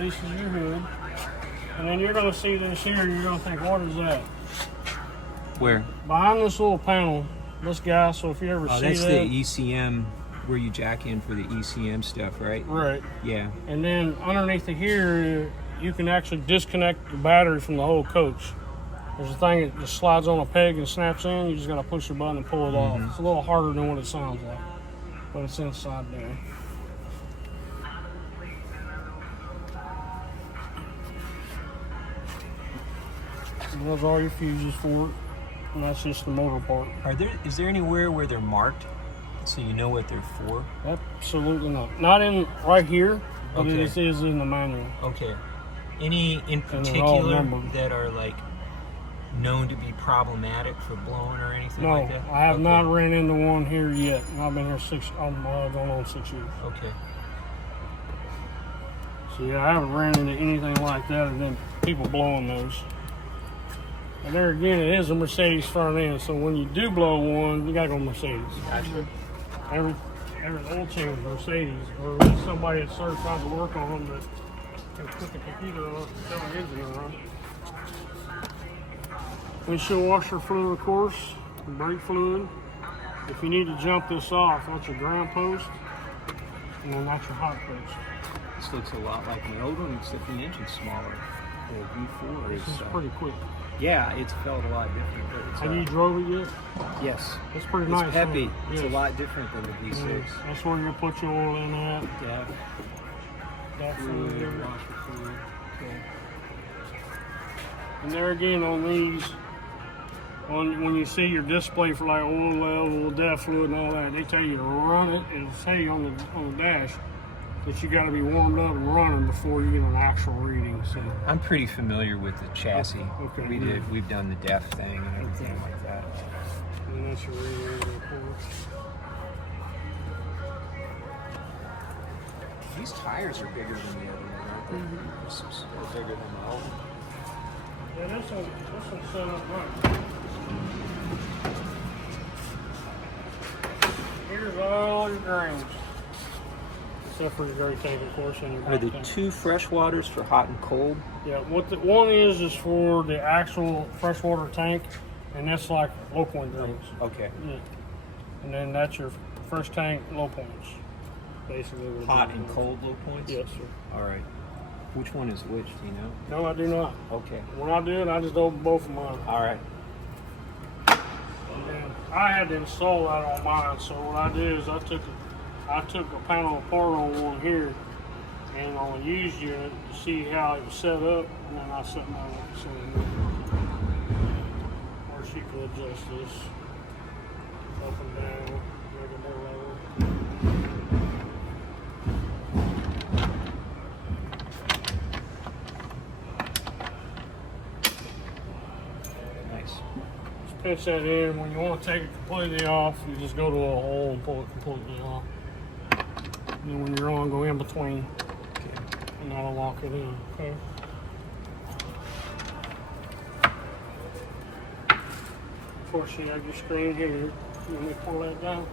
releases your hood. And then you're going to see this here, you're going to think, what is that? Where? Behind this little panel, this guy, so if you ever see that's that. the ECM, where you jack in for the ECM stuff, right? Right. Yeah. And then underneath it here, you can actually disconnect the battery from the whole coach. There's a thing that just slides on a peg and snaps in. You just got to push the button and pull it off. It's a little harder than what it sounds like, but it's inside there. And those are your fuses for it, and that's just the motor part. Is there anywhere where they're marked so you know what they're for? Absolutely not. Not in right here, but Okay. it is in the manual. Okay. Any in particular that are like known to be problematic for blowing or anything No, like that? I have not ran into one here yet. I've been here going on 6 years. Okay. So yeah, I haven't ran into anything like that and then people blowing those. And there again, it is a Mercedes front end, so when you do blow one, you gotta go Mercedes. Gotcha. Every oil change is Mercedes, or at least somebody that's certified to work on them that can put the computer on and tell the engine to run. Windshield washer fluid, of course, and brake fluid. If you need to jump this off, that's your ground post, and then that's your hot post. This looks a lot like the old one, except the engine's smaller. The V4 This is pretty quick. Yeah, it's felt a lot different. But it's, Have you drove it yet? Yes. It's pretty nice. It's peppy. Huh? It's Yes. a lot different than the V6. Yes. That's where you put your oil in at. Yeah. That Fluid, fluid. washer fluid. Okay. And there again on these, when you see your display for like oil level, depth fluid, and all that, they tell you to run it. It'll say on the dash that you got to be warmed up and running before you get an actual reading. So I'm pretty familiar with the chassis. Okay. We've done the def thing and everything like that. and that's your reading, of course. These tires are bigger than the other one, aren't they? This is bigger than the old one. Yeah, this one's set up right. Here's all your drains. Except for your dirty tank, of course, and your Are back the tank. two fresh waters for hot and cold? Yeah, what the one is for the actual freshwater tank, and that's like low point drains. Okay. Yeah. And then that's your first tank low points, basically. what it Hot is. and cold low points? Yes, sir. All right. Which one is which, do you know? No, I do not. Okay. When I do it, I just open both of mine. All right. And then I had to install that on mine, so what I did is I took a panel apart on one here, and on a used unit to see how it was set up, and then I set mine up the same way. Or she could adjust this up and down, make it more level. Nice. Just pinch that in. When you want to take it completely off, you just go to a hole and pull it completely off. And then when you're on, go in between, and that'll lock it in. Okay. Of course, you have your screen here. Let me pull that down.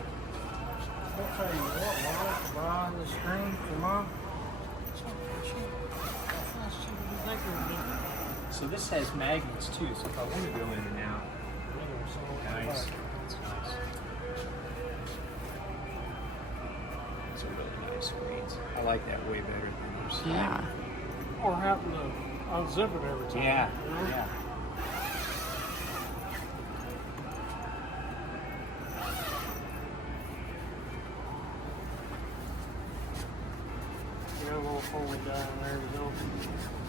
I'll tell you what, Mom, buy the screen for Mom. It's not that cheap. That's cheaper than they think it would be. So this has magnets too, so if I want to go in and out. Nice. That's nice. Those are really nice screens. I like that way better than yours. Yeah. Or having to unzip it every time. Yeah. You know? Yeah. You got a little fold down there to go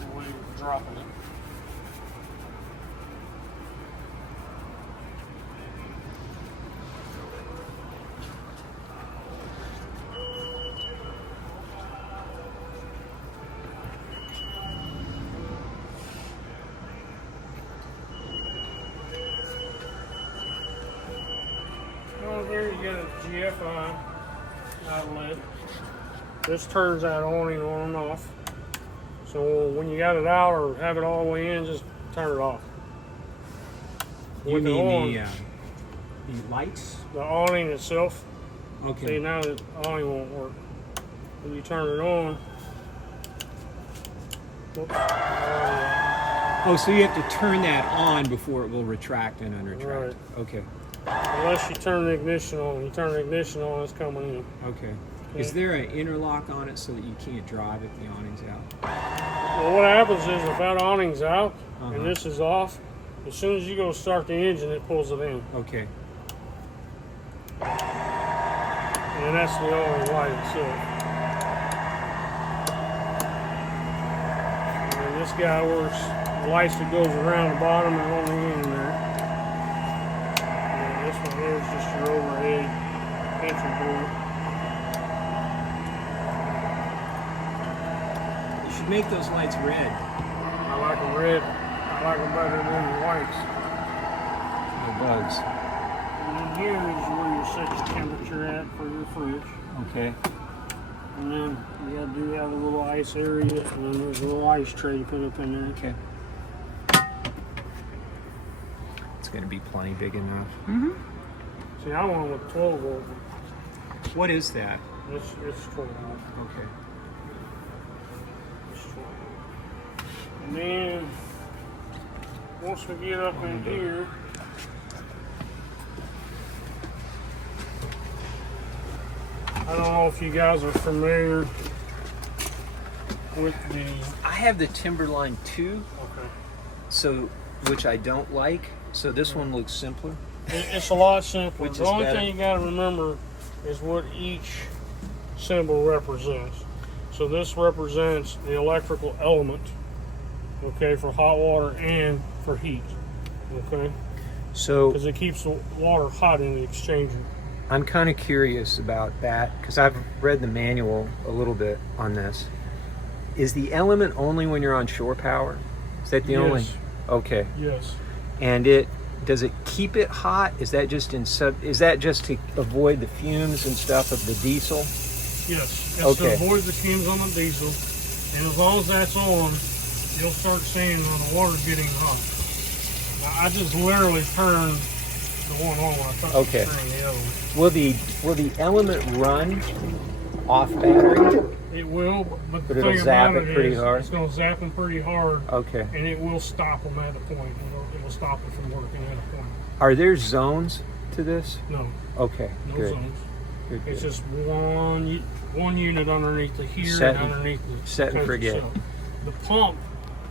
the way you're dropping it. Over here you got a GFI outlet. This turns that on and off. So when you got it out or have it all the way in, just turn it off. You With mean the lights? The awning itself. Okay. See, now the awning won't work. When you turn it on, oops, Oh, so you have to turn that on before it will retract and unretract. Right. Okay. Unless you turn the ignition on. When you turn the ignition on, it's coming in. Okay. Is there an interlock on it so that you can't drive if the awning's out? Well, what happens is if that awning's out and this is off, as soon as you go start the engine, it pulls it in. Okay. And that's the only light itself. And this guy works the lights that goes around the bottom and on the end there. And this one here is just your overhead entry door. You should make those lights red. I like them red. I like them better than the whites. No bugs. And then here is where you set your temperature at for your fridge. Okay. And then you gotta do have a little ice area, and then there's a little ice tray you put up in there. Okay. It's going to be plenty big enough. See, I went with 12 volt. What is that? It's 12 volt. Okay. It's 12 volt. And then once we get up in here, I don't know if you guys are familiar with the. I have the Timberline 2, Okay. so which I don't like. So this one looks simpler. It's a lot simpler. Which The is only better? thing you got to remember is what each symbol represents. So this represents the electrical element, okay, for hot water and for heat, okay, So because it keeps the water hot in the exchanger. I'm kind of curious about that because I've read the manual a little bit on this. Is the element only when you're on shore power? Is that the only? Yes. Okay. Yes. And does it keep it hot? Is that just is that just to avoid the fumes and stuff of the diesel? Yes. It's Okay. to avoid the fumes on the diesel, and as long as that's on, you'll start seeing when the water's getting hot. Now, I just literally turned the one on when I touched Okay. the screen, the other one. Will the element run off battery? It will, but the But it'll thing zap about it pretty is hard? it's going to zap them pretty hard, Okay. and it will stop them at a point. It will stop it from working at a point. Are there zones to this? No, Okay. no Good. zones. Good, It's good. just one unit underneath the here Set and and- underneath the set and tank forget. itself. The pump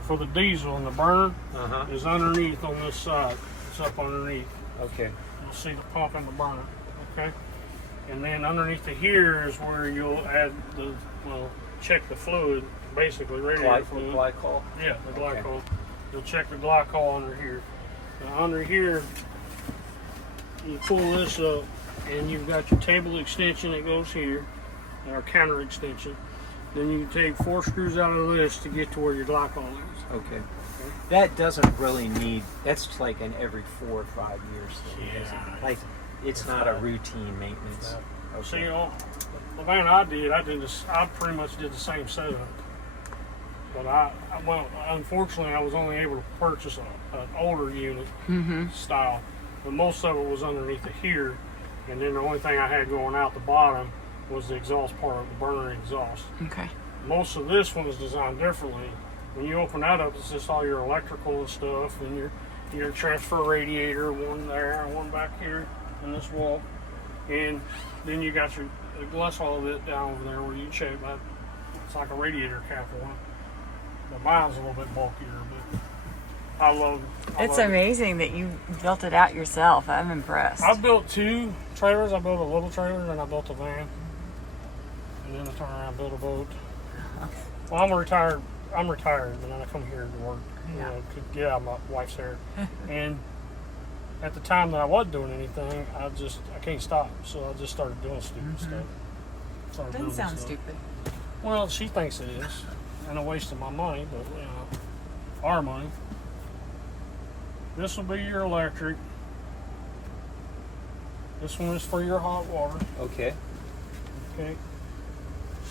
for the diesel and the burn Uh-huh. is underneath on this side. It's up underneath. Okay. You'll see the pump and the burner, okay? And then underneath the here is where you'll add check the fluid, basically radiator fluid. Glycol. Yeah, the Okay. glycol. You'll check the glycol under here. Now under here, you pull this up, and you've got your table extension that goes here, or counter extension. Then you take 4 screws out of this to get to where your glycol is. Okay. That doesn't really need. That's like an every 4 or 5 years thing. Isn't Yeah. it? Like it's not a routine maintenance. So Okay. the thing I did this. I pretty much did the same setup. But unfortunately, I was only able to purchase an older unit style. But most of it was underneath the here, and then the only thing I had going out the bottom was the exhaust part of the burner exhaust. Okay. Most of this one is designed differently. When you open that up, it's just all your electrical and stuff, and your transfer radiator, one there, and one back here in this wall, and then you got your glycol bit down over there where you check that. It's like a radiator cap one. But mine's a little bit bulkier, but I love it. It's amazing that you built it out yourself. I'm impressed. I built 2 trailers. I built a little trailer, and I built a van, and then I turned around and built a boat. Well, I'm retired, but then I come here to work, to get out of my wife's hair. And at the time that I wasn't doing anything, I can't stop, so I just started doing stupid stuff. Started Doesn't building sound stuff. stupid. Well, she thinks it is, and a waste of my money, but our money. This will be your electric. This one is for your hot water. Okay. Okay.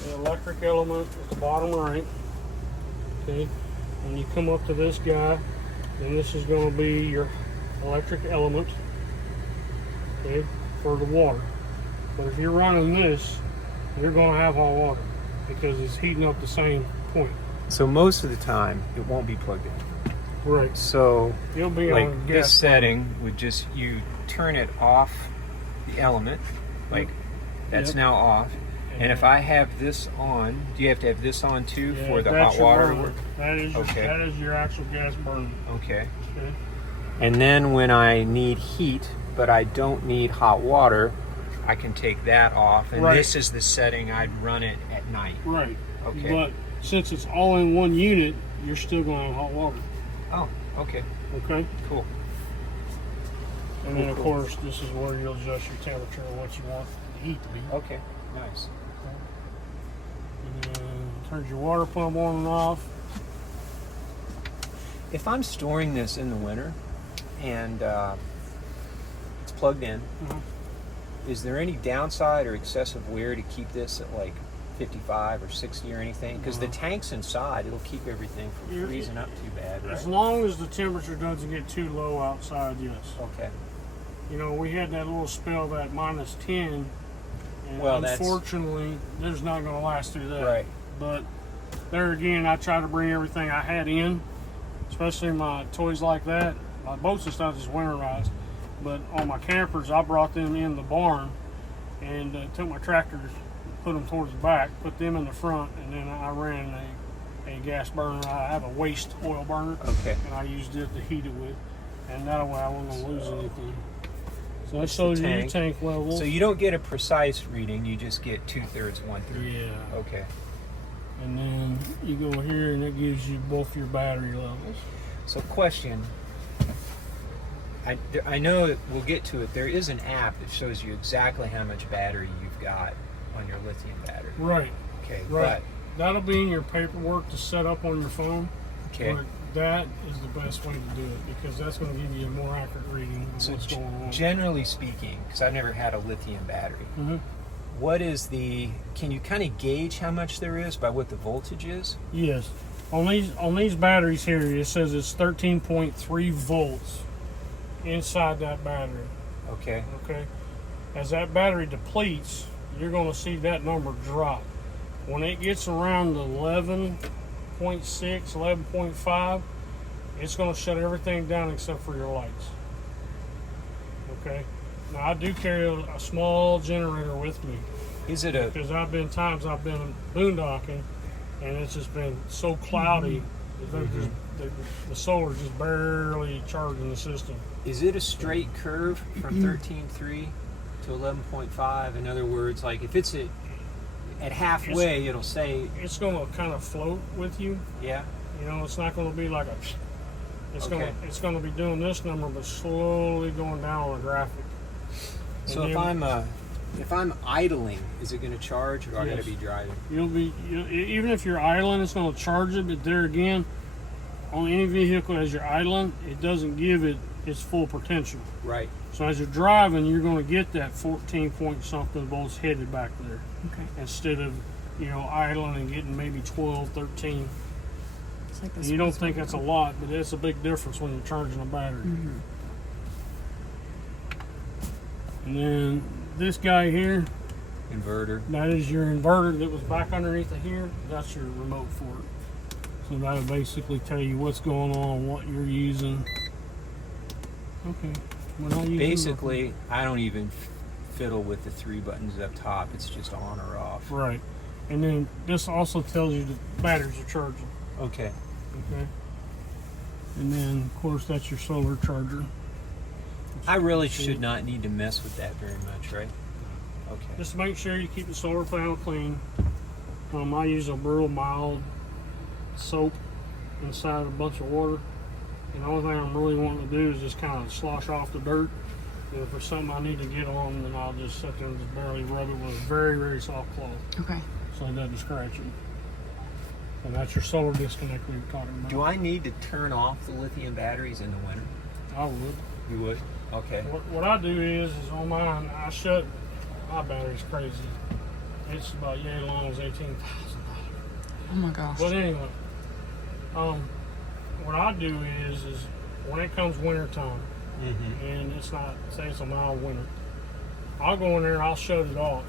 The electric element is the bottom right. Okay. When you come up to this guy, Then this is going to be your electric element, okay, for the water. But if you're running this, you're going to have hot water because it's heating up the same point. So most of the time, it won't be plugged in. Right. So, You'll be like on this gas. setting would just, you turn it off the element, like that's Yep. now off. And if I have this on, do you have to have this on too Yeah, for the that's hot your water to burner. work? Okay. That is your actual gas burner. Okay. Okay. And then when I need heat, but I don't need hot water, I can take that off. And Right. this is the setting I'd run it at night. Right. Okay. But since it's all in one unit, you're still going to have hot water. Oh, okay. Okay. Cool. And then, of Cool. course, this is where you'll adjust your temperature and what you want the heat to be. Okay. Nice. And then turns your water pump on and off. If I'm storing this in the winter and it's plugged in, Mhm. is there any downside or excessive wear to keep this at like 55 or 60 or anything? Because the tank's inside, it'll keep everything from You're- freezing up too bad, As right? long as the temperature doesn't get too low outside, yes. Okay. You know, we had that little spell at minus 10, and Well, that's- unfortunately, there's not going to last through that. Right. But there again, I try to bring everything I had in, especially my toys like that. My boats and stuff is winterized, but on my campers, I brought them in the barn and took my tractors, put them towards the back, put them in the front, and then I ran a gas burner. I have a waste oil burner, Okay. and I used it to heat it with, and that way I wasn't going to lose anything. So that That's shows the you your tank. tank level. So you don't get a precise reading, you just get 2/3, 1/3. Yeah. Okay. And then you go here and it gives you both your battery levels. So question, I know that we'll get to it. There is an app that shows you exactly how much battery you've got on your lithium battery. Right, Okay, right. That'll be in your paperwork to set up on your phone. but okay. But that is the best way to do it because that's going to give you a more accurate reading of So what's going on. generally speaking, because I've never had a lithium battery, Mhm. what is can you kind of gauge how much there is by what the voltage is? Yes. On these batteries here, it says it's 13.3 volts inside that battery. Okay. Okay. As that battery depletes, you're going to see that number drop. When it gets around 11.6, 11.5, it's going to shut everything down except for your lights. Okay. Now I do carry a small generator with me Is it a because I've been boondocking, and it's just been so cloudy that the solar's just barely charging the system. straight curve from 13.3 to 11.5? In other words, like if it's at halfway, it'll say, It's going to kind of float with you. yeah. You know, it's not going to be like a. It's Okay. going to be doing this number, but slowly going down on the graphic. So And if I'm idling, is it going to charge, or do I got Yes. to be driving? even if you're idling, it's going to charge it. But there again, on any vehicle as you're idling, it doesn't give it its full potential. Right. So as you're driving, you're going to get that 14 point something volts headed back there Okay. instead of idling and getting maybe 12, 13. It's like And this you don't first think one. that's a lot, but it's a big difference when you're charging a battery. Mhm. And then this guy here, Inverter. that is your inverter that was back underneath of here. That's your remote for it. So that'll basically tell you what's going on, what you're using. Okay. We're not using Basically, I don't even fiddle with the 3 buttons up top. It's just on or off. Right. And then this also tells you the batteries are charging. Okay. Okay. And then, of course, that's your solar charger. I really should not need to mess with that very much, right? Okay. Just make sure you keep the solar panel clean. I use a real mild soap inside a bunch of water. And the only thing I'm really wanting to do is just kind of slosh off the dirt. And if there's something I need to get on, then I'll just sit there and just barely rub it with a very, very soft cloth Okay. so it doesn't scratch it. And that's your solar disconnect we were talking about. Do I need to turn off the lithium batteries in the winter? I would. You would? Okay. What I do is on mine, I shut my battery's crazy. It's about yay long as $18,000. Oh my gosh. But anyway, what I do is when it comes winter time, and it's not, say it's a mild winter, I'll go in there and I'll shut it off.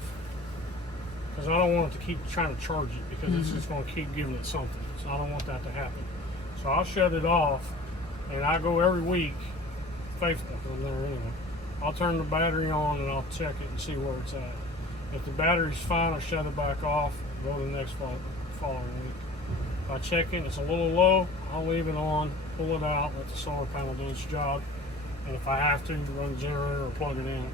Because I don't want it to keep trying to charge it, because it's just going to keep giving it something. So I don't want that to happen. So I'll shut it off, and I go every week, faithful in there anyway. I'll turn the battery on and I'll check it and see where it's at. If the battery's fine, I'll shut it back off, go to the next following week. If I check it and it's a little low, I'll leave it on, pull it out, let the solar panel do its job. And if I have to, run the generator or plug it in.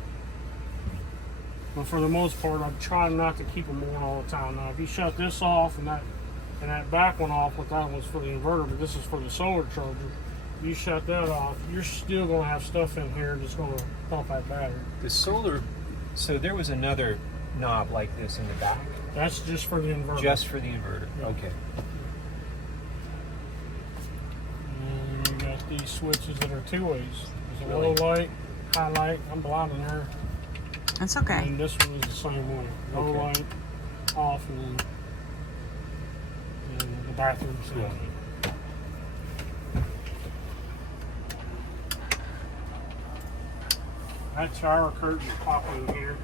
But for the most part, I'm trying not to keep them on all the time. Now, if you shut this off and that back one off, what that one's for the inverter, but this is for the solar charger. If you shut that off, you're still going to have stuff in here that's going to pump that battery. The solar, so there was another knob like this in the back? That's just for the inverter. Just for the inverter, okay. And you got these switches that are two ways. There's a low light, high light. I'm blinding her. That's okay. And this one is the same way. Low light, off, and the bathroom. Yeah. That shower curtain you pop in here.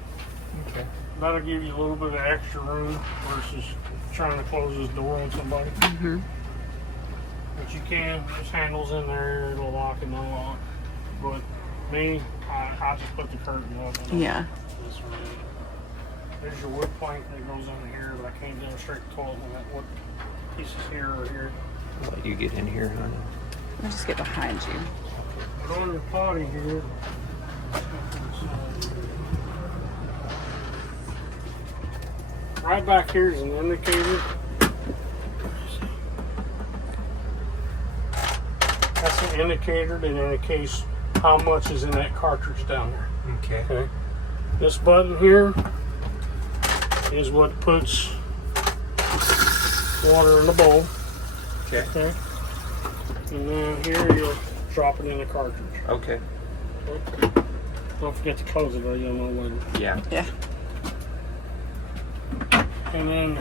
Okay. That'll give you a little bit of extra room versus trying to close this door on somebody. But you can, there's handles in there, it'll lock and unlock. But me, I just put the curtain up. Yeah. This way. There's your wood plank that goes under here, but I can't demonstrate the toilet on that wood pieces here or here. I'll let you get in here, honey. Let me just get behind you. But on your potty here, right back here is an indicator. That's an indicator that indicates how much is in that cartridge down there. Okay. This button here is what puts water in the bowl. Okay. And then here you'll drop it in the cartridge. Okay. Don't forget to close it or you'll know later. Yeah. Yeah. And then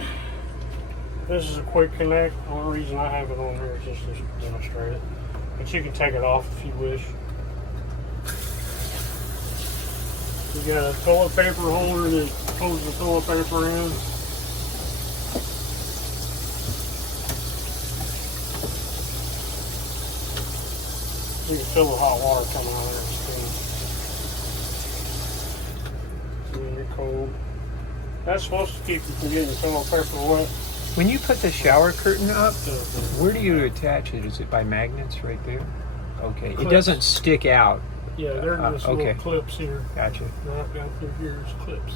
this is a quick connect. The only reason I have it on here is just to demonstrate it. But you can take it off if you wish. You got a toilet paper holder that holds the toilet paper in. You can feel the hot water coming out of there. And then you're cold. That's supposed to keep you from getting the toilet paper wet. When you put the shower curtain up, where do you attach it? Is it by magnets right there? Okay. It Clips. doesn't stick out. Yeah, there are just okay. little clips here. Gotcha. Right down through here is clips.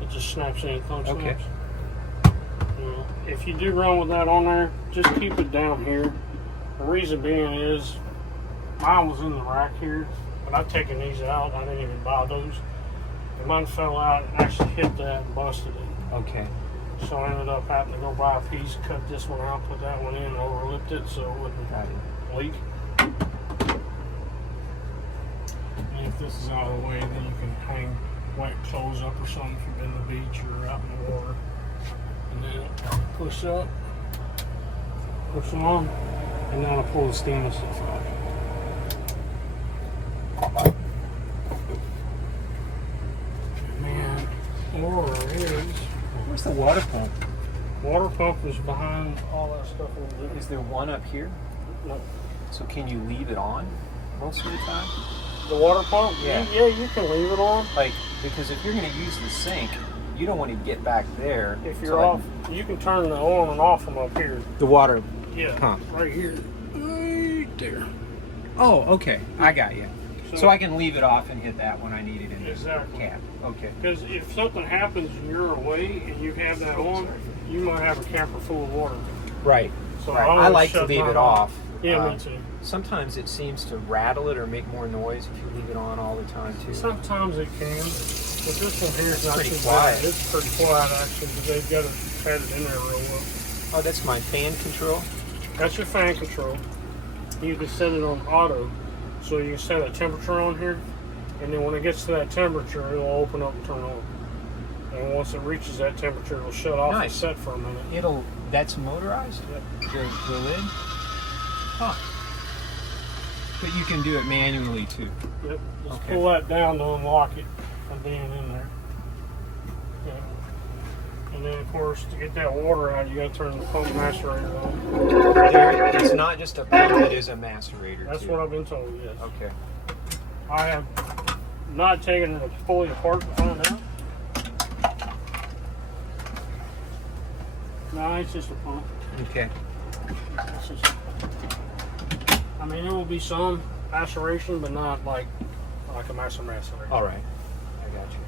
It just snaps in, thumb Okay. snaps. If you do run with that on there, just keep it down here. The reason being is, mine was in the rack here, but I've taken these out. I didn't even buy those. And mine fell out and actually hit that and busted it. Okay. So I ended up having to go buy a piece, cut this one out, put that one in, and overlipped it so it wouldn't Got it. leak. And if this is out of the way, then you can hang wet clothes up or something if you've been to the beach or out in the water. And then push up, push on, and then I'll pull the stainless stuff out. Man, or is Where's the water pump? water pump is behind all that stuff over there. Is there one up here? No. So can you leave it on most of the time? The water pump? Yeah. Yeah, you can leave it on. Like, because if you're going to use the sink, you don't want to get back there. If to, you're like, off, you can turn the on and off from up here. the water Yeah, pump. right here. Right there. Oh, okay. I got you. So- So I can leave it off and hit that when I need it in the Exactly. cap. Okay. Because if something happens and you're away and you have that on, you might have a camper full of water. Right. So Right. always I like to shut leave mine it off. Yeah, me too. Sometimes it seems to rattle it or make more noise if you leave it on all the time too. Sometimes it can, but this one here is not Pretty too quiet. bad. It's pretty quiet actually, because they've got it in there real well. Oh, that's my fan control. That's your fan control. You can set it on auto, so you can set a temperature on here, and then when it gets to that temperature, it'll open up and turn on. And once it reaches that temperature, it'll shut off and Nice. set for a minute. That's motorized? Yep. The lid? Huh. But you can do it manually too. Yep. Just Okay. pull that down to unlock it from being in there. Yeah. And then, of course, to get that water out, you got to turn the pump macerator on. It's not just a pump; it is a macerator. That's too. what I've been told. Yes. Okay. I have not taken it fully apart to find out. No, it's just a pump. Okay. It's just, I mean, there will be some maceration, but not like a macerator. All right. I got you.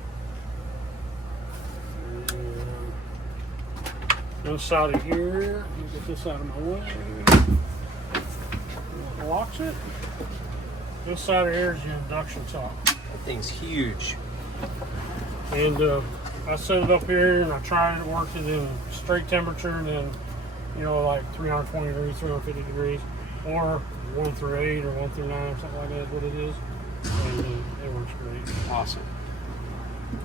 And inside of here, let me get this out of my way. Locks it. Inside of here is your induction top. That thing's huge. And I set it up here and I tried it, worked it in straight temperature and then, like 320 degrees, 350 degrees, or 1 through 8 or 1 through 9, something like that is what it is. And it works great. Awesome.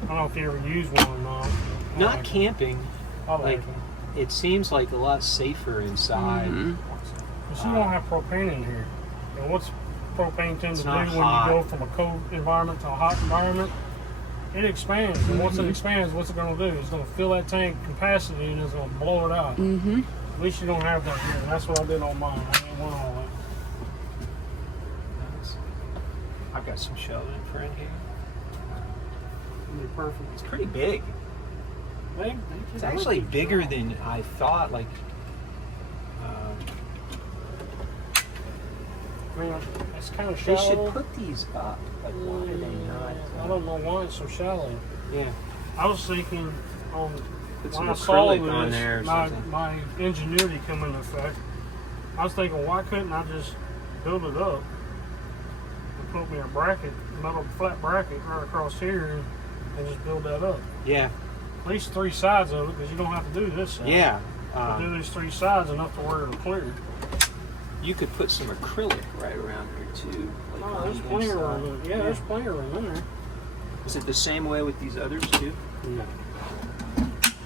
I don't know if you ever use one or not. Not camping. I like Like, them. it seems like a lot safer inside. Mhm. But you don't have propane in here. And what's propane tend It's to do not when hot. you go from a cold environment to a hot environment? It expands. And once it expands, what's it going to do? It's going to fill that tank capacity and it's going to blow it out. Mm-hmm. At least you don't have that here. And that's what I did on mine. I didn't want all that. Nice. I've got some shelving in front here. It'll be perfect. It's pretty big. It's actually bigger than I thought. Like, I mean, it's kind of they shallow. should put these up. Like, why are they not? I don't know why it's so shallow. Yeah. I was thinking Put when some I saw acrylic this, on there or something. my ingenuity come into effect. I was thinking, why couldn't I just build it up and put me a bracket, metal flat bracket right across here, and just build that up? Yeah. At least 3 sides of it, because you don't have to do this side. Yeah. But do these 3 sides enough to where it'll clear. You could put some acrylic right around here too. Like Oh, on there's the plenty of inside. room. Yeah, there's plenty of room in there. Is it the same way with these others too? No.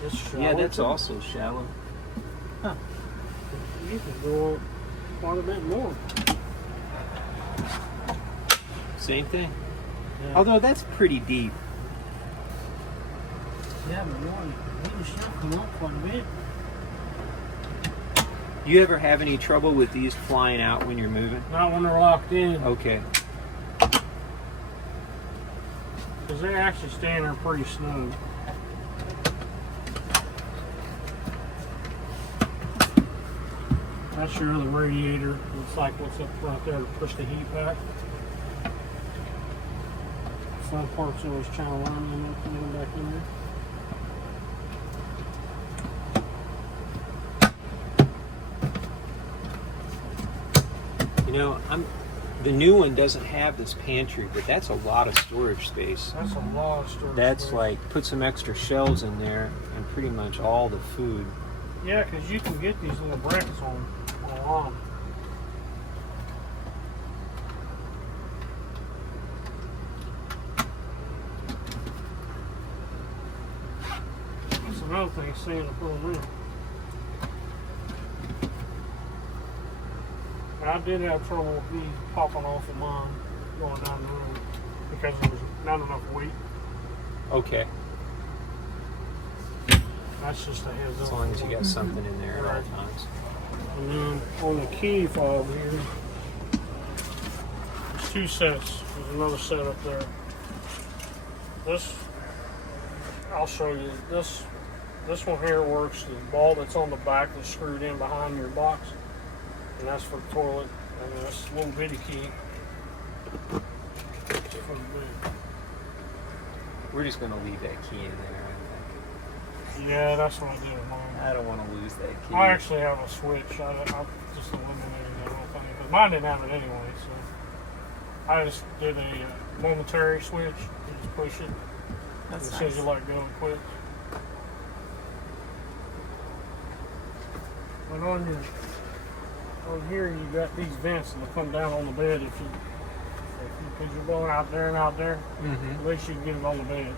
It's shallow. Yeah, that's also shallow. You can go up quite a bit more. Same thing. Yeah. Although that's pretty deep. Yeah, but you should come up quite a bit. You ever have any trouble with these flying out when you're moving? Not when they're locked in, Okay. because they actually stay in there pretty snug. That's your other radiator. Looks like what's up right there to push the heat back. Some parts always trying to run in coming back in there. You know, the new one doesn't have this pantry, but that's a lot of storage space. That's a lot of storage. That's space. like put some extra shelves in there and pretty much all the food. Yeah, because you can get these little brackets online. That's another thing, seeing to pull them in. I did have trouble with these popping off of mine going down the road because there was not enough weight. Okay. That's just a heads up. As long as you got something in there at all times. And then on the key fob here, there's 2 sets. There's another set up there. This, I'll show you. This one here works. The ball that's on the back is screwed in behind your box, and that's for the toilet. And then this little bitty key. It's for the boot. We're just going to leave that key in there, Yeah, that's what I did with mine. I don't want to lose that key. I actually have a switch. I just eliminated that whole thing. But mine didn't have it anyway, so I just did a momentary switch. You just push it. That's As nice. soon as you let go, it quits. But on here, you got these vents that come down on the bed if because you're going out there and out there. Mm-hmm. At least you can get it on the bed.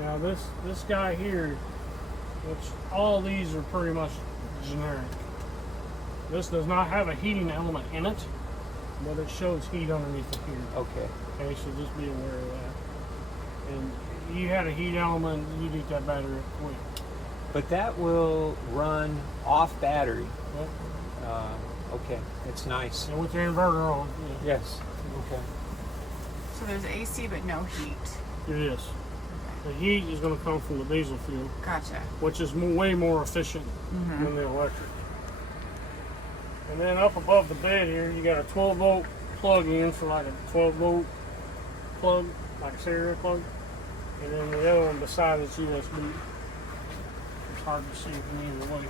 Now this guy here, which all these are pretty much generic. This does not have a heating element in it. but it shows heat underneath it here. Okay. Okay, so just be aware of that. And you had a heat element, you need that battery quick. But that will run off battery. Yep. Okay, that's nice. And with the inverter on, yeah. Yes. Okay. So there's AC but no heat. It is. The heat is going to come from the diesel fuel, Gotcha. which is way more efficient than the electric. And then up above the bed here, you got a 12-volt plug-in for like a 12-volt plug, like a serial plug. And then the other one beside it's USB. It's hard to see from either way.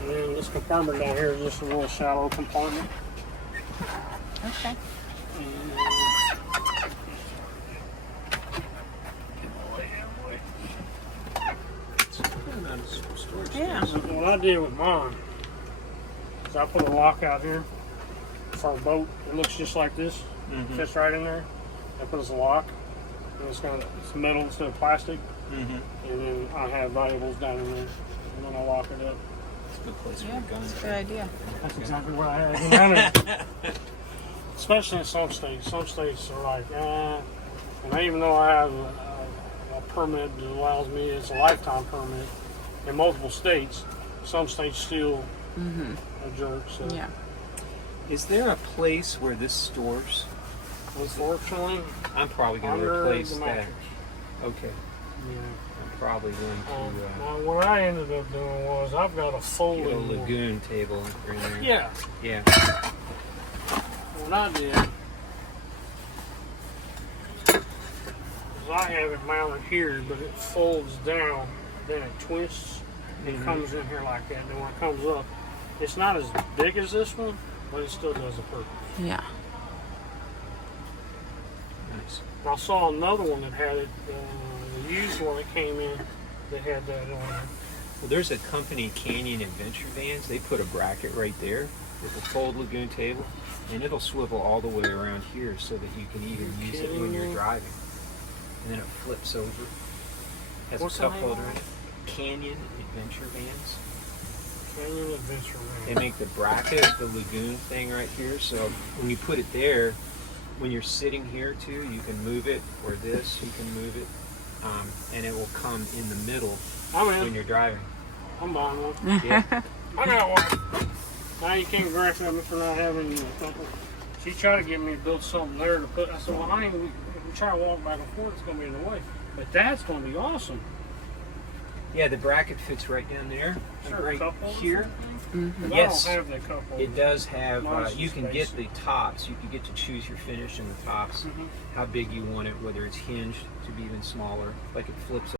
And then this compartment down here is just a little shallow compartment. Okay. Yeah. So what I did with mine is I put a lock out here for a boat. It looks just like this. Fits right in there. I put as a lock. And it's metal instead of plastic. And then I have valuables down in there. And then I lock it up. It's a good place Yeah, for guns. that's a good idea. That's exactly what I had down there. Especially in some states. Some states are like, and even though I have a permit that allows me, it's a lifetime permit in multiple states, some states still are jerks. So. Yeah. Is there a place where this stores? Unfortunately, I'm probably going to under replace the that. mattress. Okay. Yeah. I'm probably going to Now, what I ended up doing was I've got a get a folding one. lagoon table in there. Yeah. Yeah. What I did is I have it mounted here, but it folds down, then it twists, and comes in here like that. Then when it comes up, it's not as big as this one, but it still does the purpose. Yeah. Nice. I saw another one that had it, the used one that came in, that had that on there. Well, there's a company, Canyon Adventure Vans. They put a bracket right there with a fold lagoon table, and it'll swivel all the way around here so that you can even use it when you're driving. And then it flips over. Has What's a the cup name holder of in it? it. Canyon Adventure Vans. Canyon Adventure They Man. make the bracket, the lagoon thing right here. So when you put it there, when you're sitting here too, you can move it, or this, you can move it, and it will come in the middle I'm when in. you're driving. I'm buying one. Yeah. I got one. Now you can't grasp at me for not having a couple. She tried to get me to build something there to put. I said, well, honey, we try to walk back and forth. It's going to be in the way. But that's going to be awesome. Yeah, the bracket fits right down there, Sure, right cup holder or here. something? Yes. I don't have that cup holder. It does have, Mine's you just can get basic. the tops. You can get to choose your finish in the tops, how big you want it, whether it's hinged to be even smaller, like it flips